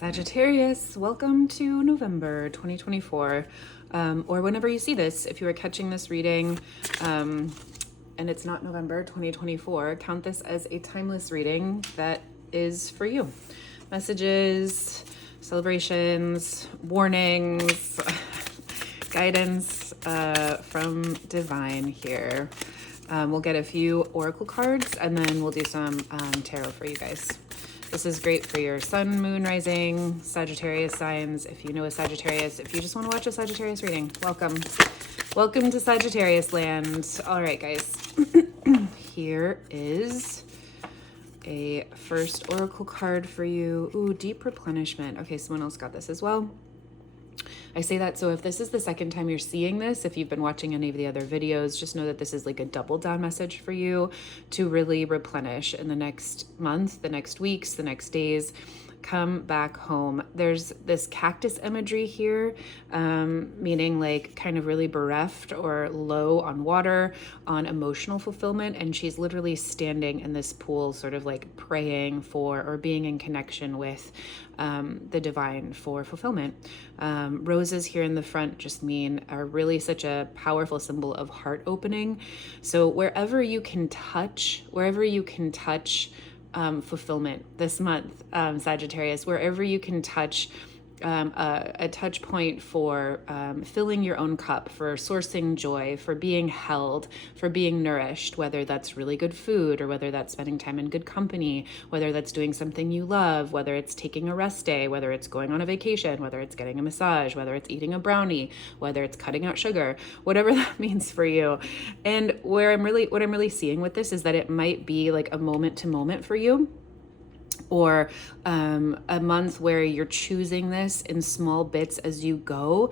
Sagittarius, welcome to November 2024, or whenever you see this. If you are catching this reading and it's not November 2024, count this as a timeless reading that is for you. Messages, celebrations, warnings, guidance from Divine here. We'll get a few oracle cards and then we'll do some tarot for you guys. This is great for your sun, moon, rising, Sagittarius signs. If you know a Sagittarius, if you just want to watch a Sagittarius reading, welcome. Welcome to Sagittarius land. All right, guys. Here is a first oracle card for you. Ooh, deep replenishment. Okay, someone else got this as well. I say that so if this is the second time you're seeing this, if you've been watching any of the other videos, just know that this is like a double down message for you to really replenish in the next month, the next weeks, the next days. Come back home. There's this cactus imagery here, meaning like kind of really bereft or low on water, on emotional fulfillment. And she's literally standing in this pool, sort of like praying for or being in connection with the divine for fulfillment. Roses here in the front just are really such a powerful symbol of heart opening. So wherever you can touch fulfillment this month, Sagittarius, wherever you can touch a touch point for filling your own cup, for sourcing joy, for being held, for being nourished, whether that's really good food or whether that's spending time in good company, whether that's doing something you love, whether it's taking a rest day, whether it's going on a vacation, whether it's getting a massage, whether it's eating a brownie, whether it's cutting out sugar, whatever that means for you. And what I'm really seeing with this is that it might be like a moment to moment for you, or a month where you're choosing this in small bits as you go.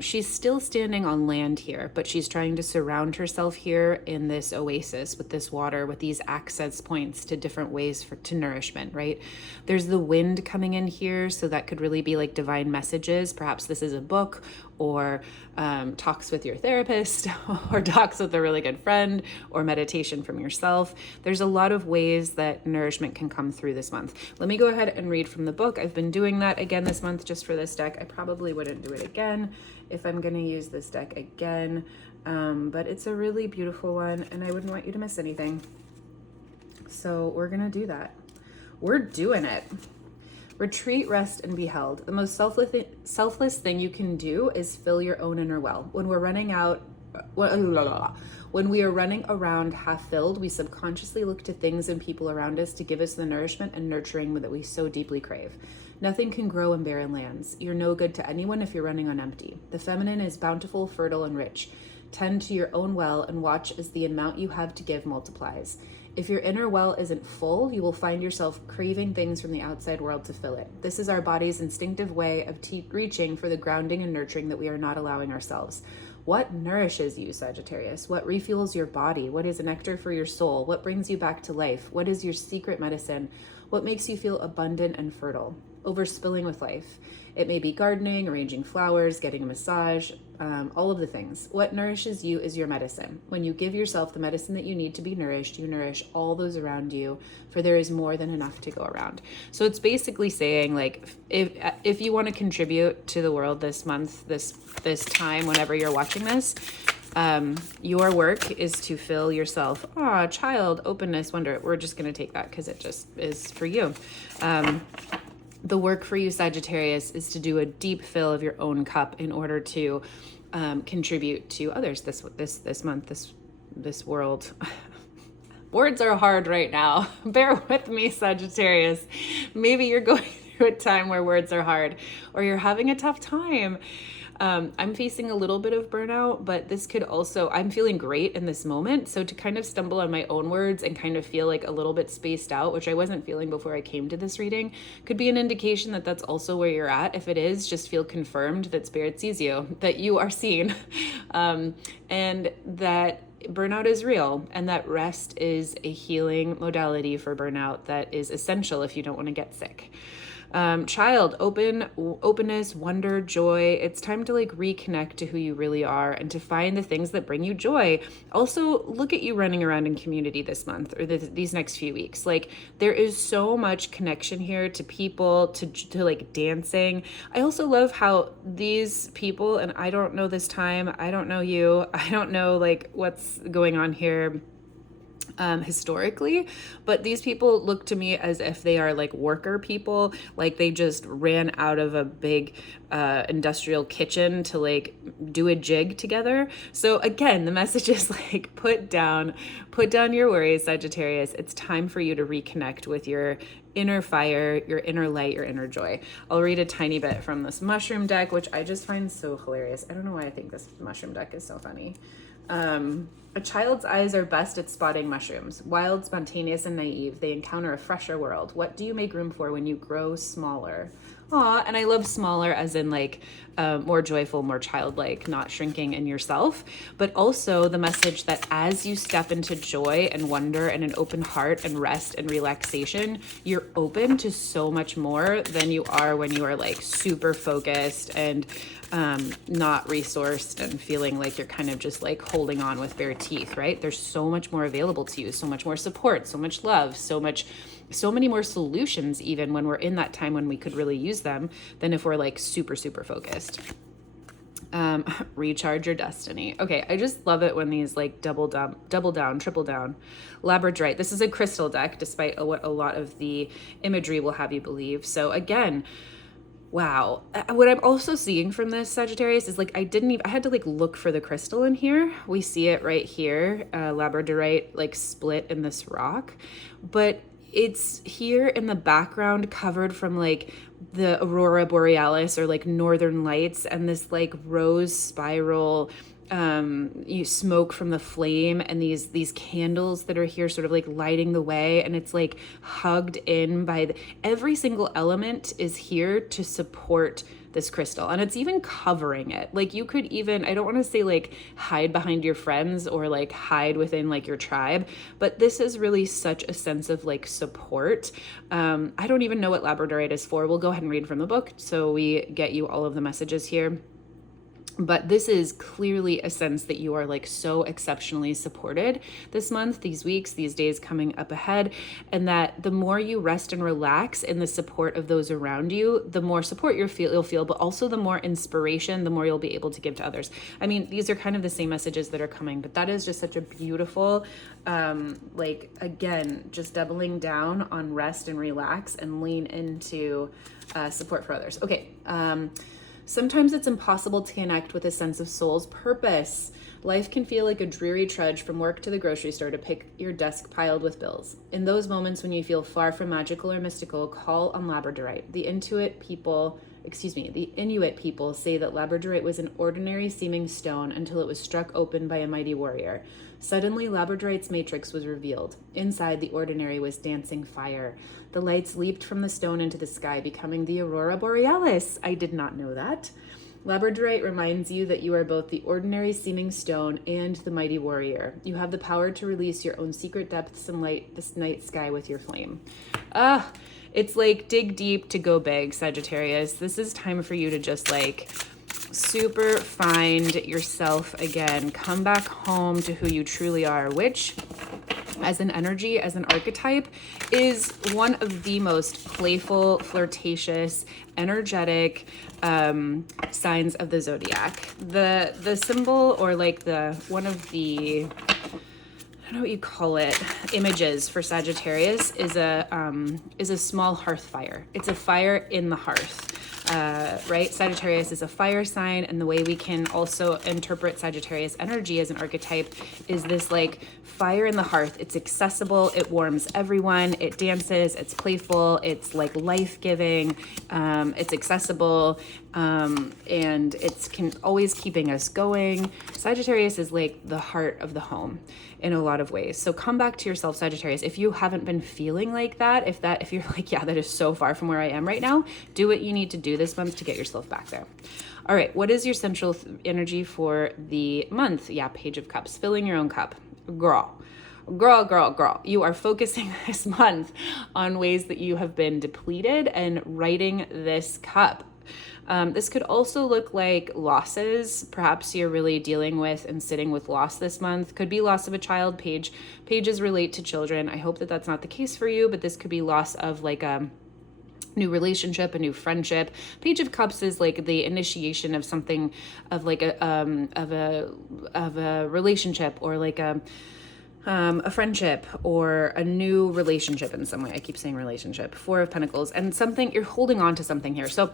She's still standing on land here, but she's trying to surround herself here in this oasis with this water, with these access points to different ways to nourishment, right? There's the wind coming in here, so that could really be like divine messages. Perhaps this is a book, or talks with your therapist, or talks with a really good friend, or meditation from yourself. There's a lot of ways that nourishment can come through this month. Let me go ahead and read from the book. I've been doing that again this month just for this deck. I probably wouldn't do it again if I'm going to use this deck again, but it's a really beautiful one and I wouldn't want you to miss anything. So we're going to do that. We're doing it. Retreat, rest, and be held. The most selfless thing you can do is fill your own inner well. When we are running around half filled, we subconsciously look to things and people around us to give us the nourishment and nurturing that we so deeply crave. Nothing can grow in barren lands. You're no good to anyone if you're running on empty. The feminine is bountiful, fertile, and rich. Tend to your own well and watch as the amount you have to give multiplies. If your inner well isn't full, you will find yourself craving things from the outside world to fill it. This is our body's instinctive way of reaching for the grounding and nurturing that we are not allowing ourselves. What nourishes you, Sagittarius? What refuels your body? What is a nectar for your soul? What brings you back to life? What is your secret medicine? What makes you feel abundant and fertile? Overspilling with life. It may be gardening, arranging flowers, getting a massage, all of the things. What nourishes you is your medicine. When you give yourself the medicine that you need to be nourished, you nourish all those around you, for there is more than enough to go around. So it's basically saying, like, if you want to contribute to the world this month, this time, whenever you're watching this, your work is to fill yourself. Child, openness, wonder. We're just going to take that because it just is for you. The work for you, Sagittarius, is to do a deep fill of your own cup in order to contribute to others this month, this world. Words are hard right now. Bear with me, Sagittarius. Maybe you're going through a time where words are hard, or you're having a tough time. I'm facing a little bit of burnout, but this could also, I'm feeling great in this moment. So to kind of stumble on my own words and kind of feel like a little bit spaced out, which I wasn't feeling before I came to this reading, could be an indication that that's also where you're at. If it is, just feel confirmed that Spirit sees you, that you are seen, and that burnout is real, and that rest is a healing modality for burnout that is essential if you don't want to get sick. Child, openness, wonder, joy. It's time to like reconnect to who you really are and to find the things that bring you joy. Also, look at you running around in community this month or these next few weeks. Like there is so much connection here to people, to like dancing. I also love how these people, and I don't know this time, I don't know you, I don't know like what's going on here historically, but these people look to me as if they are like worker people, like they just ran out of a big industrial kitchen to like do a jig together. So again, the message is like put down your worries, Sagittarius. It's time for you to reconnect with your inner fire, your inner light, your inner joy. I'll read a tiny bit from this mushroom deck, which I just find so hilarious. I don't know why I think this mushroom deck is so funny. A child's eyes are best at spotting mushrooms. Wild, spontaneous, and naive, they encounter a fresher world. What do you make room for when you grow smaller? Aw, and I love smaller as in like more joyful, more childlike, not shrinking in yourself, but also the message that as you step into joy and wonder and an open heart and rest and relaxation, you're open to so much more than you are when you are like super focused and not resourced and feeling like you're kind of just like holding on with bare teeth, right? There's so much more available to you, so much more support, so much love, so many more solutions, even when we're in that time when we could really use them, than if we're like super focused. Recharge your destiny. Okay, I just love it when these like double down, triple down. Labradorite. This is a crystal deck, despite what a lot of the imagery will have you believe. So again, wow. What I'm also seeing from this, Sagittarius, is like I had to like look for the crystal in here. We see it right here, labradorite like split in this rock, but it's here in the background covered from like the aurora borealis or like northern lights and this like rose spiral you smoke from the flame and these candles that are here sort of like lighting the way, and it's like hugged in by every single element is here to support this crystal, and it's even covering it. Like you could even, I don't want to say like hide behind your friends or like hide within like your tribe, but this is really such a sense of like support. I don't even know what labradorite is for. We'll go ahead and read from the book so we get you all of the messages here. But this is clearly a sense that you are like so exceptionally supported this month, these weeks, these days coming up ahead. And that the more you rest and relax in the support of those around you, the more support you'll feel, but also the more inspiration, the more you'll be able to give to others. I mean, these are kind of the same messages that are coming, but that is just such a beautiful, like, again, just doubling down on rest and relax and lean into support for others. Okay. Sometimes it's impossible to connect with a sense of soul's purpose. Life can feel like a dreary trudge from work to the grocery store to pick your desk piled with bills. In those moments when you feel far from magical or mystical, call on labradorite. The Inuit people say that labradorite was an ordinary seeming stone until it was struck open by a mighty warrior. Suddenly, labradorite's matrix was revealed. Inside, the ordinary was dancing fire. The lights leaped from the stone into the sky, becoming the aurora borealis. I did not know that. Labradorite reminds you that you are both the ordinary seeming stone and the mighty warrior. You have the power to release your own secret depths and light this night sky with your flame. It's like dig deep to go big, Sagittarius. This is time for you to just like super find yourself again. Come back home to who you truly are, which as an energy, as an archetype, is one of the most playful, flirtatious, energetic signs of the zodiac. The symbol, or like one of the, I don't know what you call it, images for Sagittarius is a small hearth fire. It's a fire in the hearth. Right? Sagittarius is a fire sign, and the way we can also interpret Sagittarius energy as an archetype is this like fire in the hearth. It's accessible, it warms everyone, it dances, it's playful, it's like life-giving, it's accessible, and it's always keeping us going. Sagittarius is like the heart of the home in a lot of ways. So come back to yourself, Sagittarius. If you haven't been feeling like that, if you're like, yeah, that is so far from where I am right now, do what you need to do this month to get yourself back there. All right, what is your central energy for the month? Yeah, Page of Cups, filling your own cup. Girl. girl, you are focusing this month on ways that you have been depleted and righting this cup. This could also look like losses. Perhaps you're really dealing with and sitting with loss this month. Could be loss of a child. Pages relate to children. I hope that that's not the case for you, but this could be loss of like a new relationship, a new friendship. Page of Cups is like the initiation of something, of like a relationship, or like a friendship, or a new relationship in some way. I keep saying relationship. Four of Pentacles, and something, you're holding on to something here. So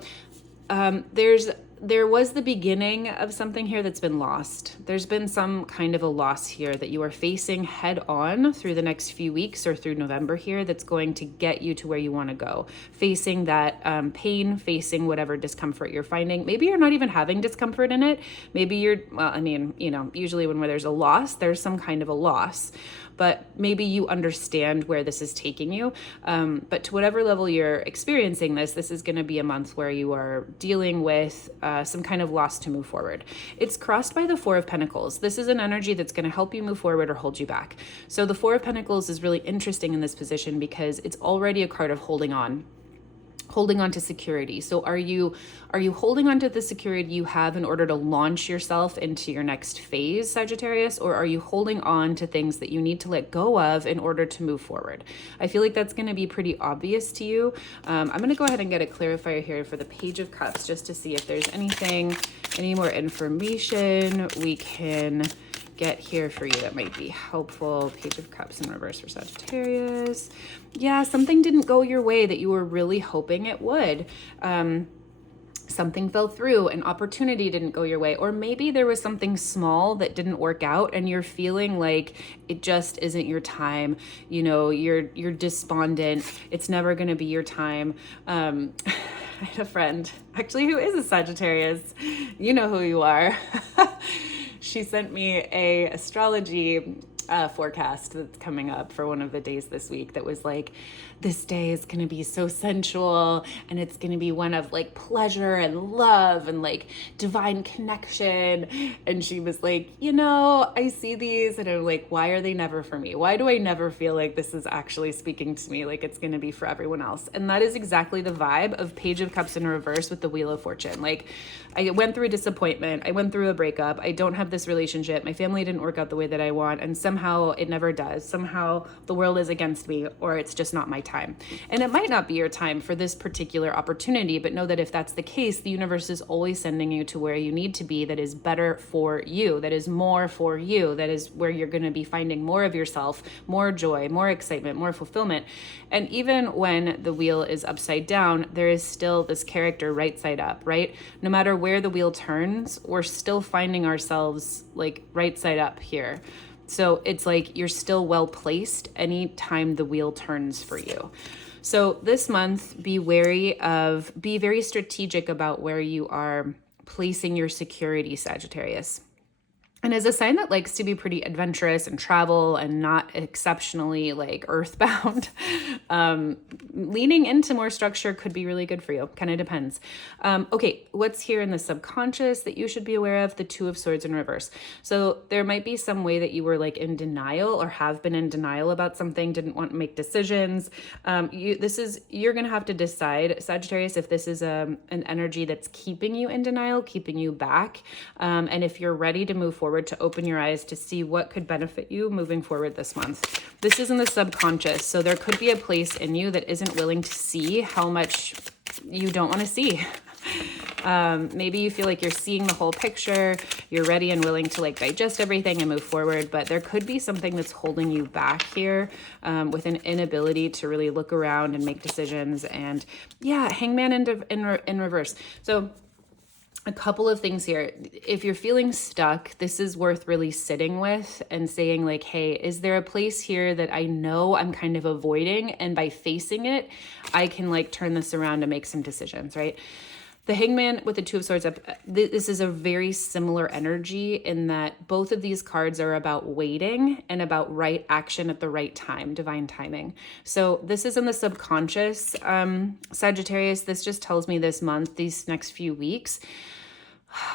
there was the beginning of something here that's been lost. There's been some kind of a loss here that you are facing head on through the next few weeks or through November here, that's going to get you to where you want to go. Facing that pain, facing whatever discomfort you're finding. Maybe you're not even having discomfort in it. Maybe you're, well, I mean, you know, usually when there's a loss, there's some kind of a loss. But maybe you understand where this is taking you. But to whatever level you're experiencing this is going to be a month where you are dealing with some kind of loss to move forward. It's crossed by the Four of Pentacles. This is an energy that's going to help you move forward or hold you back. So the Four of Pentacles is really interesting in this position because it's already a card of holding on to security. So are you holding on to the security you have in order to launch yourself into your next phase, Sagittarius? Or are you holding on to things that you need to let go of in order to move forward? I feel like that's going to be pretty obvious to you. I'm going to go ahead and get a clarifier here for the Page of Cups, just to see if there's any more information we can get here for you that might be helpful. Page of Cups in reverse for Sagittarius. Yeah, something didn't go your way that you were really hoping it would. Something fell through, an opportunity didn't go your way, or maybe there was something small that didn't work out and you're feeling like it just isn't your time. You know, you're despondent. It's never going to be your time. I had a friend actually who is a Sagittarius. You know who you are. She sent me a astrology forecast that's coming up for one of the days this week that was like, this day is going to be so sensual, and it's going to be one of like pleasure and love and like divine connection. And she was like, you know, I see these and I'm like, why are they never for me? Why do I never feel like this is actually speaking to me, like it's going to be for everyone else? And that is exactly the vibe of Page of Cups in reverse with the Wheel of Fortune. Like, I went through a disappointment. I went through a breakup. I don't have this relationship. My family didn't work out the way that I want. And somehow it never does. Somehow the world is against me, or it's just not my time. And it might not be your time for this particular opportunity, but know that if that's the case, the universe is always sending you to where you need to be, that is better for you, that is more for you, that is where you're going to be finding more of yourself, more joy, more excitement, more fulfillment. And even when the wheel is upside down, there is still this character right side up, right? No matter where the wheel turns, we're still finding ourselves like right side up here. So it's like you're still well placed anytime the wheel turns for you. So this month, be very strategic about where you are placing your security, Sagittarius. And as a sign that likes to be pretty adventurous and travel and not exceptionally like earthbound, leaning into more structure could be really good for you. Kind of depends. Okay, what's here in the subconscious that you should be aware of? The Two of Swords in reverse. So there might be some way that you were like in denial or have been in denial about something, didn't want to make decisions. You're going to have to decide, Sagittarius, if this is an energy that's keeping you in denial, keeping you back. And if you're ready to move forward, to open your eyes to see what could benefit you moving forward this month. This is in the subconscious, so there could be a place in you that isn't willing to see how much you don't want to see. Maybe you feel like you're seeing the whole picture, you're ready and willing to like digest everything and move forward, but there could be something that's holding you back here, with an inability to really look around and make decisions. And yeah, Hangman in reverse. So a couple of things here. If you're feeling stuck, this is worth really sitting with and saying like, hey, is there a place here that I know I'm kind of avoiding? And by facing it, I can like turn this around and make some decisions, right? The Hangman with the Two of Swords up, this is a very similar energy in that both of these cards are about waiting and about right action at the right time, divine timing. So this is in the subconscious, Sagittarius. This just tells me this month, these next few weeks,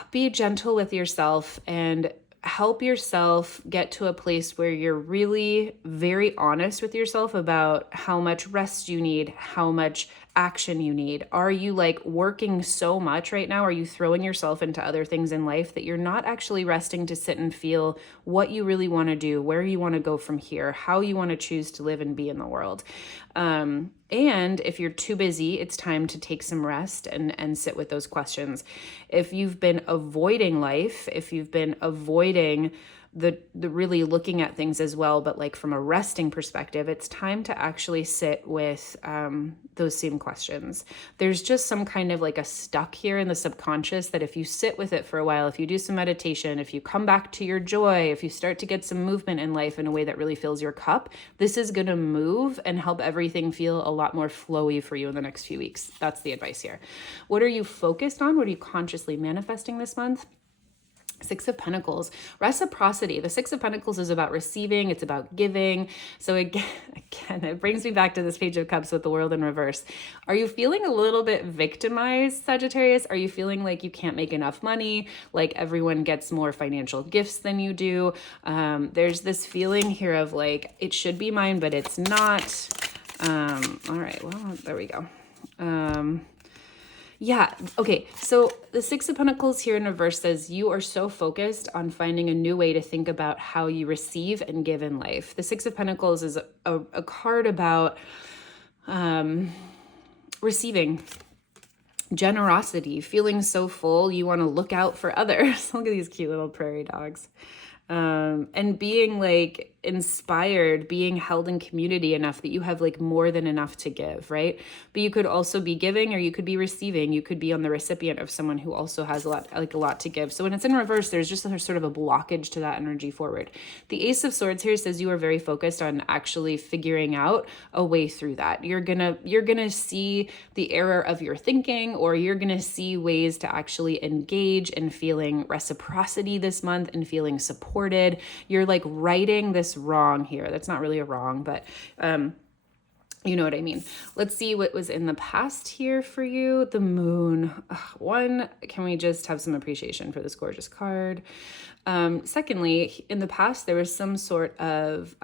be gentle with yourself and help yourself get to a place where you're really very honest with yourself about how much rest you need, how much action you need. Are you like working so much right now? Are you throwing yourself into other things in life that you're not actually resting to sit and feel what you really want to do, where you want to go from here, how you want to choose to live and be in the world? And if you're too busy, it's time to take some rest and sit with those questions. If you've been avoiding life, if you've been avoiding the really looking at things as well, but like from a resting perspective, it's time to actually sit with those same questions. There's just some kind of like a stuck here in the subconscious that if you sit with it for a while, if you do some meditation, if you come back to your joy, if you start to get some movement in life in a way that really fills your cup, this is going to move and help everything feel a lot more flowy for you in the next few weeks. That's the advice here. What are you focused on? What are you consciously manifesting this month? Six of Pentacles, reciprocity. The Six of Pentacles is about receiving. It's about giving. So again, it brings me back to this Page of Cups with the world in reverse. Are you feeling a little bit victimized, Sagittarius? Are you feeling like you can't make enough money? Like everyone gets more financial gifts than you do? There's this feeling here of like, it should be mine, but it's not. All right, well, there we go. Yeah. Okay. So the Six of Pentacles here in reverse says you are so focused on finding a new way to think about how you receive and give in life. The Six of Pentacles is a card about receiving, generosity, feeling so full you want to look out for others. Look at these cute little prairie dogs. And being like inspired, being held in community enough that you have like more than enough to give, right? But you could also be giving, or you could be receiving. You could be on the recipient of someone who also has a lot to give. So when it's in reverse, there's just a sort of a blockage to that energy forward. The Ace of Swords here says you are very focused on actually figuring out a way through that. You're gonna see the error of your thinking, or you're gonna see ways to actually engage in feeling reciprocity this month and feeling supported. You're like righting this wrong here. That's not really a wrong, but you know what I mean. Let's see what was in the past here for you. The Moon. One, can we just have some appreciation for this gorgeous card? Secondly, in the past, there was some sort of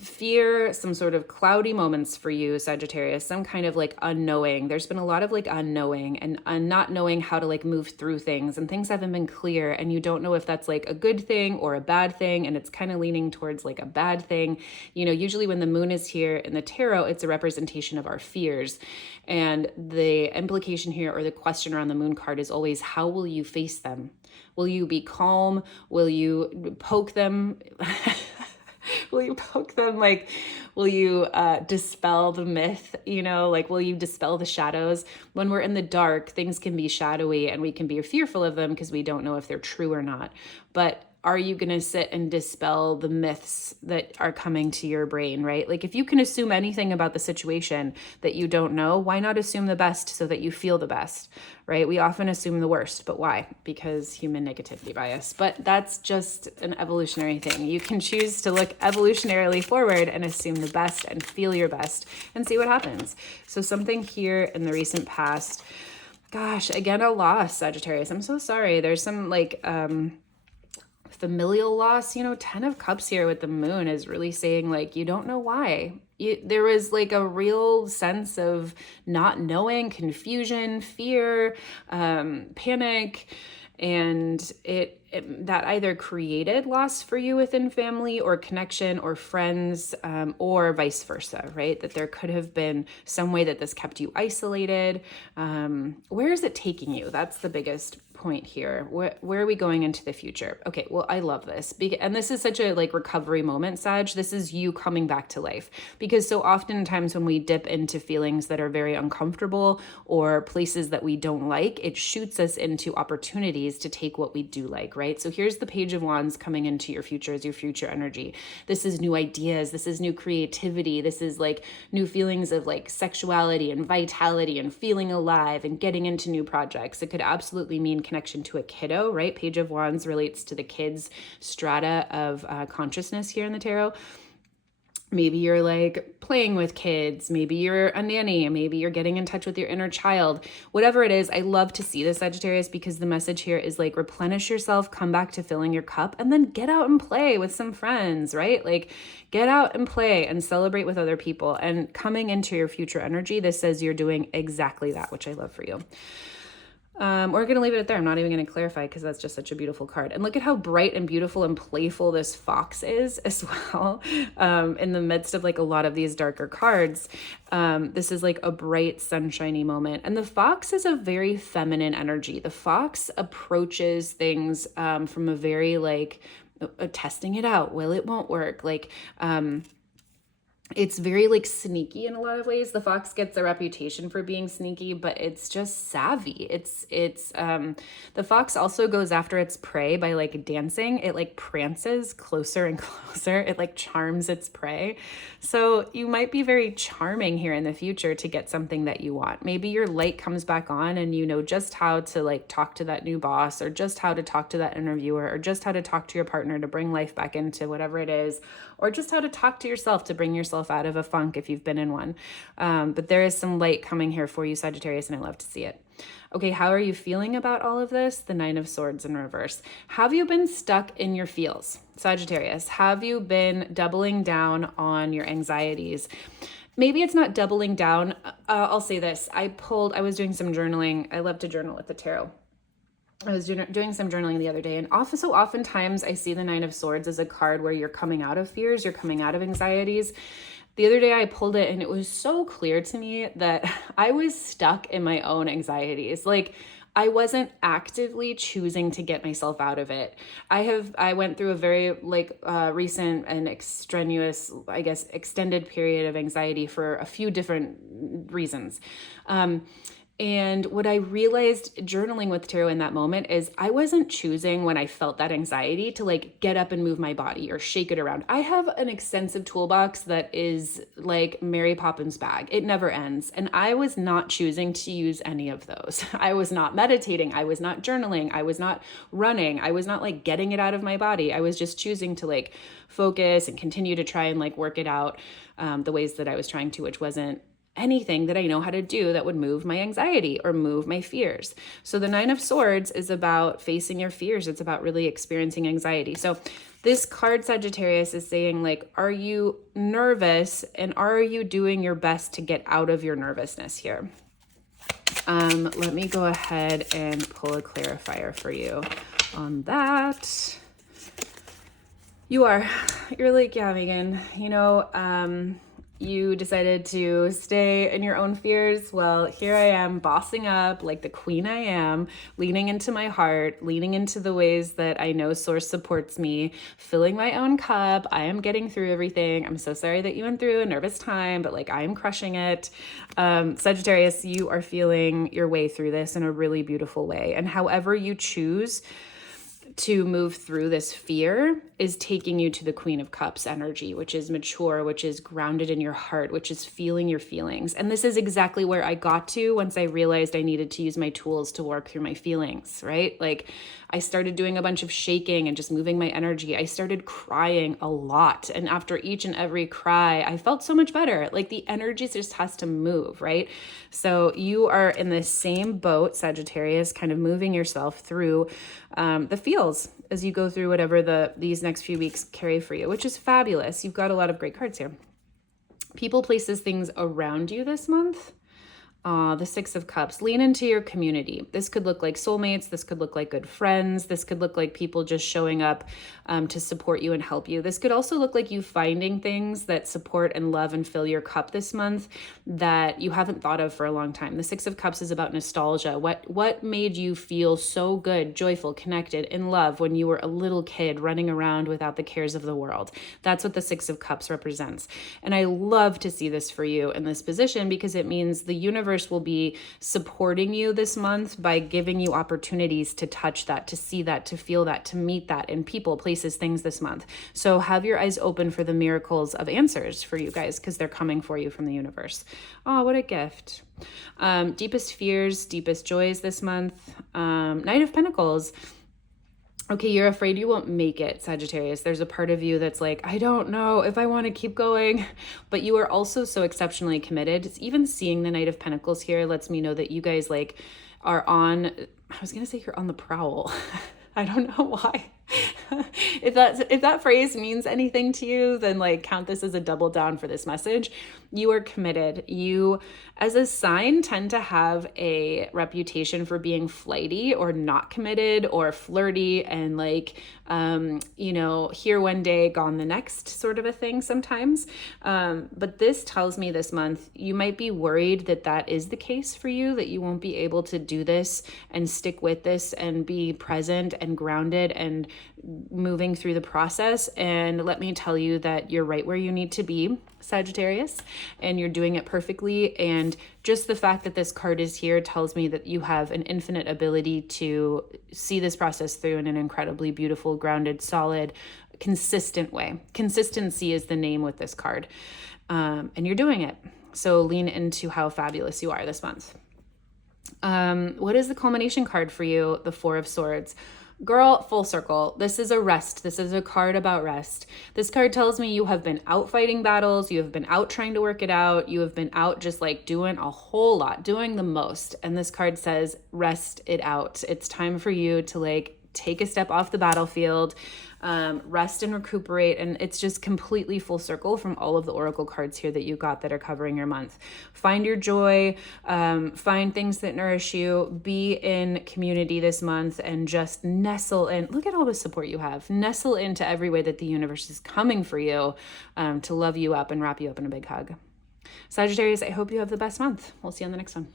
fear, some sort of cloudy moments for you, Sagittarius, some kind of like unknowing. There's been a lot of like unknowing and not knowing how to like move through things, and things haven't been clear, and you don't know if that's like a good thing or a bad thing, and it's kind of leaning towards like a bad thing. You know, usually when the moon is here in the tarot, it's a representation of our fears. And the implication here, or the question around the moon card, is always, how will you face them? Will you be calm? Will you poke them? Will you poke them? Like, will you dispel the myth? You know, like, will you dispel the shadows? When we're in the dark, things can be shadowy and we can be fearful of them because we don't know if they're true or not. But are you going to sit and dispel the myths that are coming to your brain, right? Like, if you can assume anything about the situation that you don't know, why not assume the best so that you feel the best, right? We often assume the worst, but why? Because human negativity bias. But that's just an evolutionary thing. You can choose to look evolutionarily forward and assume the best and feel your best and see what happens. So something here in the recent past, gosh, again, a loss, Sagittarius. I'm so sorry. There's some like, familial loss. You know, 10 of Cups here with the moon is really saying like, you don't know why. There was like a real sense of not knowing, confusion, fear, panic, and it that either created loss for you within family or connection or friends, or vice versa, right? That there could have been some way that this kept you isolated. Where is it taking you? That's the biggest point here. Where are we going into the future? Okay, well, I love this. And this is such a like recovery moment, Sag. This is you coming back to life. Because so oftentimes when we dip into feelings that are very uncomfortable or places that we don't like, it shoots us into opportunities to take what we do like, right? So here's the Page of Wands coming into your future as your future energy. This is new ideas. This is new creativity. This is like new feelings of like sexuality and vitality and feeling alive and getting into new projects. It could absolutely mean connection to a kiddo, right? Page of Wands relates to the kids strata of consciousness here in the tarot. Maybe you're like playing with kids. Maybe you're a nanny. Maybe you're getting in touch with your inner child. Whatever it is, I love to see this, Sagittarius, because the message here is like replenish yourself, come back to filling your cup, and then get out and play with some friends, right? Like get out and play and celebrate with other people. And coming into your future energy, this says you're doing exactly that, which I love for you. We're going to leave it at there. I'm not even going to clarify because that's just such a beautiful card. And look at how bright and beautiful and playful this fox is as well. In the midst of like a lot of these darker cards, this is like a bright, sunshiny moment. And the fox is a very feminine energy. The fox approaches things from a very like testing it out. Will it won't work? Like, it's very like sneaky in a lot of ways. The fox gets a reputation for being sneaky, but it's just savvy. The fox also goes after its prey by like dancing. It like prances closer and closer. It like charms its prey. So you might be very charming here in the future to get something that you want. Maybe your light comes back on and you know just how to like talk to that new boss, or just how to talk to that interviewer, or just how to talk to your partner to bring life back into whatever it is, or just how to talk to yourself to bring yourself out of a funk if you've been in one. But there is some light coming here for you, Sagittarius, and I love to see it. Okay, how are you feeling about all of this? The Nine of Swords in reverse. Have you been stuck in your feels, Sagittarius? Have you been doubling down on your anxieties? Maybe it's not doubling down. I'll say this. I was doing some journaling. I love to journal with the tarot. I was doing some journaling the other day, and oftentimes I see the Nine of Swords as a card where you're coming out of fears, you're coming out of anxieties. The other day I pulled it and it was so clear to me that I was stuck in my own anxieties. Like I wasn't actively choosing to get myself out of it. I went through a very recent and extraneous, I guess, extended period of anxiety for a few different reasons. And what I realized journaling with tarot in that moment is I wasn't choosing when I felt that anxiety to like get up and move my body or shake it around. I have an extensive toolbox that is like Mary Poppins bag. It never ends. And I was not choosing to use any of those. I was not meditating. I was not journaling. I was not running. I was not like getting it out of my body. I was just choosing to like focus and continue to try and like work it out the ways that I was trying to, which wasn't anything that I know how to do that would move my anxiety or move my fears. So the Nine of Swords is about facing your fears. It's about really experiencing anxiety. So this card, Sagittarius, is saying like, are you nervous and are you doing your best to get out of your nervousness here? Let me go ahead and pull a clarifier for you on that. You're like, yeah, Megan, you decided to stay in your own fears. Well, here I am bossing up like the queen I am, leaning into my heart, leaning into the ways that I know Source supports me, filling my own cup. I am getting through everything. I'm so sorry that you went through a nervous time, but like I am crushing it. Sagittarius, you are feeling your way through this in a really beautiful way. And however you choose to move through this fear is taking you to the Queen of Cups energy, which is mature, which is grounded in your heart, which is feeling your feelings. And this is exactly where I got to once I realized I needed to use my tools to work through my feelings, right? Like I started doing a bunch of shaking and just moving my energy. I started crying a lot. And after each and every cry, I felt so much better. Like the energy just has to move, right? So you are in the same boat, Sagittarius, kind of moving yourself through the feels as you go through whatever these next few weeks carry for you, which is fabulous. You've got a lot of great cards here. People, places, things around you this month. The Six of Cups. Lean into your community. This could look like soulmates. This could look like good friends. This could look like people just showing up to support you and help you. This could also look like you finding things that support and love and fill your cup this month that you haven't thought of for a long time. The Six of Cups is about nostalgia. What made you feel so good, joyful, connected, in love when you were a little kid running around without the cares of the world? That's what the Six of Cups represents. And I love to see this for you in this position because it means the universe will be supporting you this month by giving you opportunities to touch that, to see that, to feel that, to meet that in people, places, things this month. So have your eyes open for the miracles of answers for you guys because they're coming for you from the universe. Oh, what a gift. Deepest fears, deepest joys this month. Knight of Pentacles. Okay, you're afraid you won't make it, Sagittarius. There's a part of you that's like, I don't know if I want to keep going, but you are also so exceptionally committed. Even seeing the Knight of Pentacles here lets me know that you guys like are on, I was going to say you're on the prowl. I don't know why. If that phrase means anything to you, then like count this as a double down for this message. You are committed. You, as a sign, tend to have a reputation for being flighty or not committed or flirty and like, here one day, gone the next sort of a thing sometimes. But this tells me this month, you might be worried that that is the case for you, that you won't be able to do this and stick with this and be present and grounded and moving through the process. And let me tell you that you're right where you need to be, Sagittarius, and you're doing it perfectly. And just the fact that this card is here tells me that you have an infinite ability to see this process through in an incredibly beautiful, grounded, solid, consistent way. Consistency is the name with this card. And you're doing it. So lean into how fabulous you are this month. What is the culmination card for you? The Four of Swords. Girl, full circle. This is a rest. This is a card about rest. This card tells me you have been out fighting battles. You have been out trying to work it out. You have been out just like doing a whole lot, doing the most. And this card says, rest it out. It's time for you to like take a step off the battlefield, rest and recuperate. And it's just completely full circle from all of the oracle cards here that you got that are covering your month. Find your joy, find things that nourish you, be in community this month, and just nestle in. Look at all the support you have. Nestle into every way that the universe is coming for you, to love you up and wrap you up in a big hug. Sagittarius, I hope you have the best month. We'll see you on the next one.